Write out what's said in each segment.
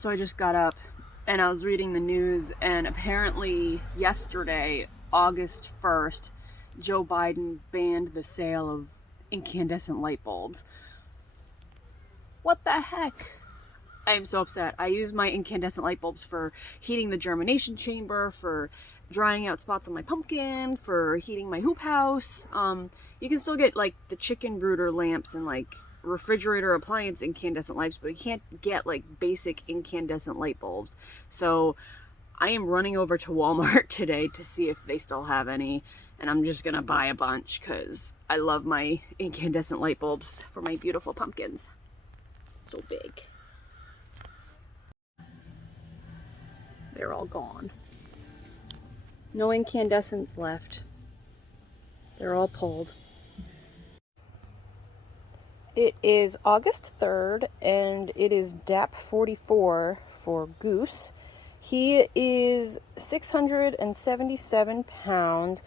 So I just got up and I was reading the news, and apparently yesterday, August 1st, Joe Biden banned the sale of incandescent light bulbs. What the heck? I am so upset. I use my incandescent light bulbs for heating the germination chamber, for drying out spots on my pumpkin, for heating my hoop house. You can still get like the chicken brooder lamps and like refrigerator appliance incandescent lights, but you can't get like basic incandescent light bulbs. So I am running over to Walmart today to see if they still have any, and I'm just gonna buy a bunch because I love my incandescent light bulbs for my beautiful pumpkins. So big. They're all gone. No incandescents left. They're all pulled. It is August 3rd, and it is DAP 44 for Goose. He is 677 pounds.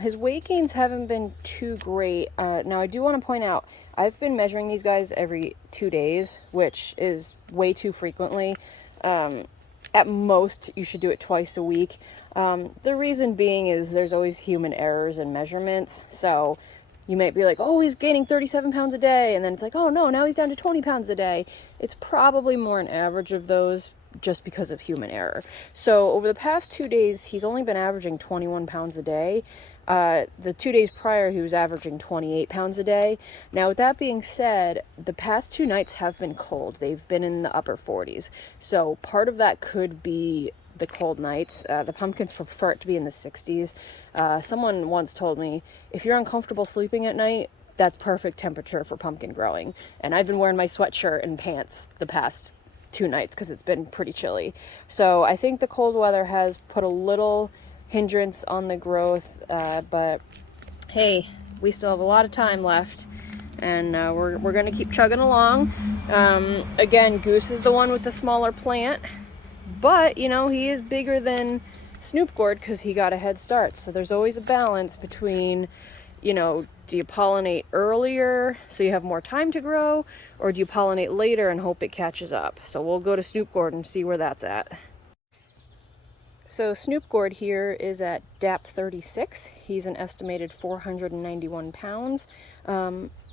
His weight gains haven't been too great. Now, I do want to point out, I've been measuring these guys every 2 days, which is way too frequently. At most, you should do it twice a week. The reason being is there's always human errors in measurements. So you might be like, oh, he's gaining 37 pounds a day. And then it's like, oh, no, now he's down to 20 pounds a day. It's probably more an average of those just because of human error. So over the past 2 days, he's only been averaging 21 pounds a day. The 2 days prior, he was averaging 28 pounds a day. Now, with that being said, the past 2 nights have been cold. They've been in the upper 40s. So part of that could be the cold nights. The pumpkins prefer it to be in the 60s. Someone once told me, if you're uncomfortable sleeping at night, that's perfect temperature for pumpkin growing. And I've been wearing my sweatshirt and pants the past 2 nights because it's been pretty chilly. So I think the cold weather has put a little hindrance on the growth, but hey, we still have a lot of time left, and we're gonna keep chugging along. Again, Goose is the one with the smaller plant, but you know, he is bigger than Snoop Gourd because he got a head start. So there's always a balance between, you know, do you pollinate earlier so you have more time to grow, or do you pollinate later and hope it catches up? So we'll go to Snoop Gourd and see where that's at. So Snoop Gourd here is at DAP 36. He's an estimated 491 pounds.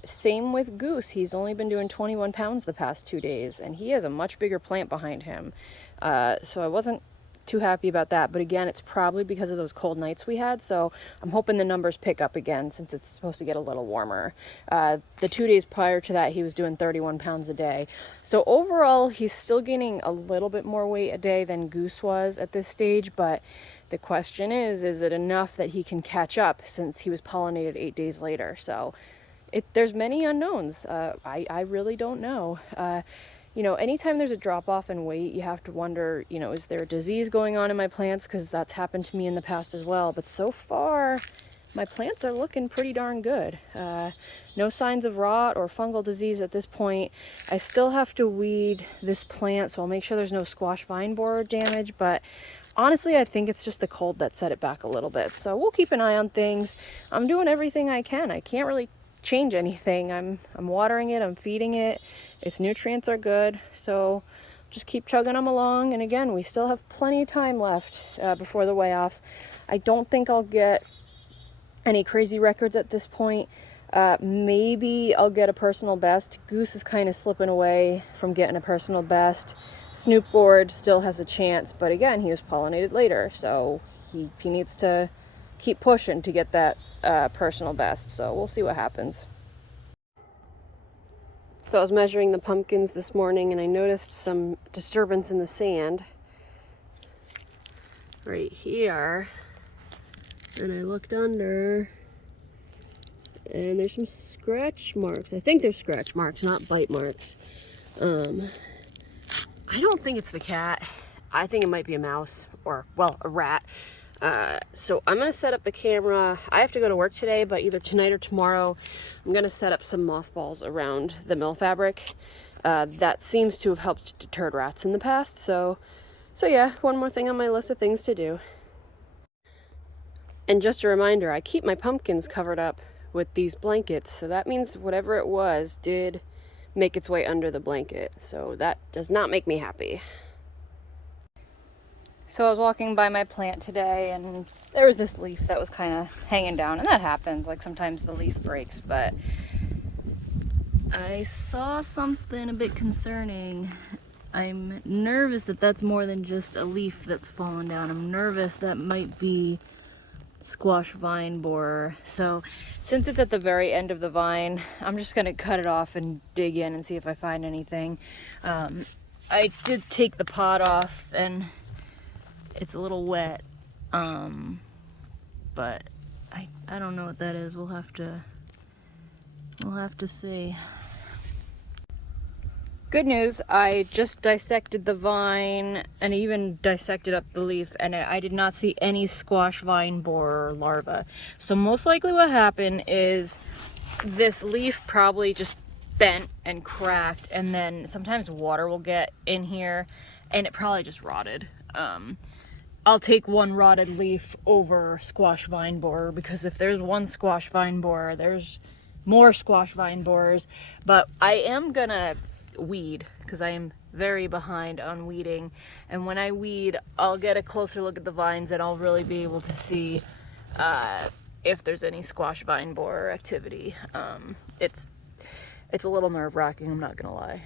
Same with Goose. He's only been doing 21 pounds the past 2 days, and he has a much bigger plant behind him. So I wasn't too happy about that, but again, it's probably because of those cold nights we had, so I'm hoping the numbers pick up again since it's supposed to get a little warmer. The 2 days prior to that, he was doing 31 pounds a day. So overall, he's still gaining a little bit more weight a day than Goose was at this stage, but the question is it enough that he can catch up since he was pollinated 8 days later? So there's many unknowns. I really don't know. You know, anytime there's a drop-off in weight, you have to wonder, you know, is there a disease going on in my plants? Because that's happened to me in the past as well. But so far, my plants are looking pretty darn good. No signs of rot or fungal disease at this point. I still have to weed this plant, so I'll make sure there's no squash vine borer damage. But honestly, I think it's just the cold that set it back a little bit. So we'll keep an eye on things. I'm doing everything I can. I can't really change anything. I'm watering it, I'm feeding it, its nutrients are good, so just keep chugging them along. And again, we still have plenty of time left before the weigh-offs. I don't think I'll get any crazy records at this point. Maybe I'll get a personal best. Goose is kind of slipping away from getting a personal best. Snoop Gourd still has a chance, but again, he was pollinated later, so he needs to keep pushing to get that personal best. So we'll see what happens. So I was measuring the pumpkins this morning, and I noticed some disturbance in the sand right here. And I looked under, and there's some scratch marks. I think they're scratch marks, not bite marks. I don't think it's the cat. I think it might be a mouse, or, well, a rat. So I'm going to set up the camera. I have to go to work today, but either tonight or tomorrow, I'm going to set up some mothballs around the mill fabric. That seems to have helped deter rats in the past. So yeah, one more thing on my list of things to do. And just a reminder, I keep my pumpkins covered up with these blankets. So that means whatever it was did make its way under the blanket. So that does not make me happy. So I was walking by my plant today and there was this leaf that was kind of hanging down, and that happens, like sometimes the leaf breaks, but I saw something a bit concerning. I'm nervous that that's more than just a leaf that's fallen down. I'm nervous that might be squash vine borer. So since it's at the very end of the vine, I'm just gonna cut it off and dig in and see if I find anything. I did take the pot off and it's a little wet, but I don't know what that is. We'll have to see. Good news, I just dissected the vine and even dissected up the leaf, and I did not see any squash vine borer larvae. So most likely what happened is this leaf probably just bent and cracked, and then sometimes water will get in here and it probably just rotted. I'll take one rotted leaf over squash vine borer, because if there's one squash vine borer, there's more squash vine borers. But I am gonna weed, because I am very behind on weeding, and when I weed I'll get a closer look at the vines and I'll really be able to see if there's any squash vine borer activity. It's a little nerve-wracking, I'm not gonna lie.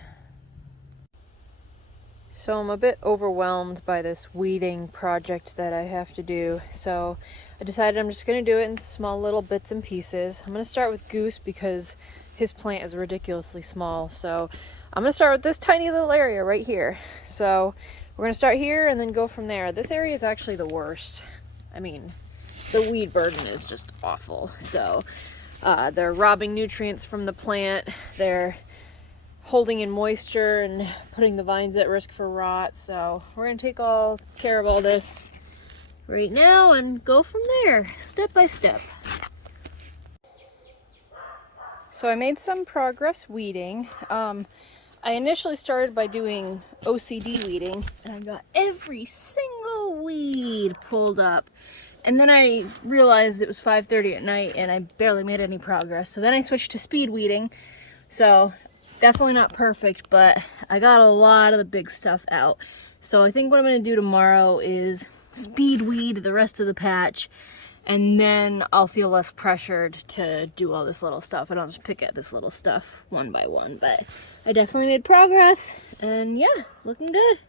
So I'm a bit overwhelmed by this weeding project that I have to do, so I decided I'm just going to do it in small little bits and pieces. I'm going to start with Goose because his plant is ridiculously small, so I'm going to start with this tiny little area right here. So we're going to start here and then go from there. This area is actually the worst. I mean, the weed burden is just awful. So they're robbing nutrients from the plant, they're holding in moisture and putting the vines at risk for rot. So we're going to take care of all this right now and go from there, step by step. So I made some progress weeding. I initially started by doing OCD weeding, and I got every single weed pulled up. And then I realized it was 5:30 at night and I barely made any progress. So then I switched to speed weeding. So definitely not perfect, but I got a lot of the big stuff out. So I think what I'm going to do tomorrow is speed weed the rest of the patch, and then I'll feel less pressured to do all this little stuff, and I'll just pick at this little stuff one by one. But I definitely made progress, and yeah, looking good.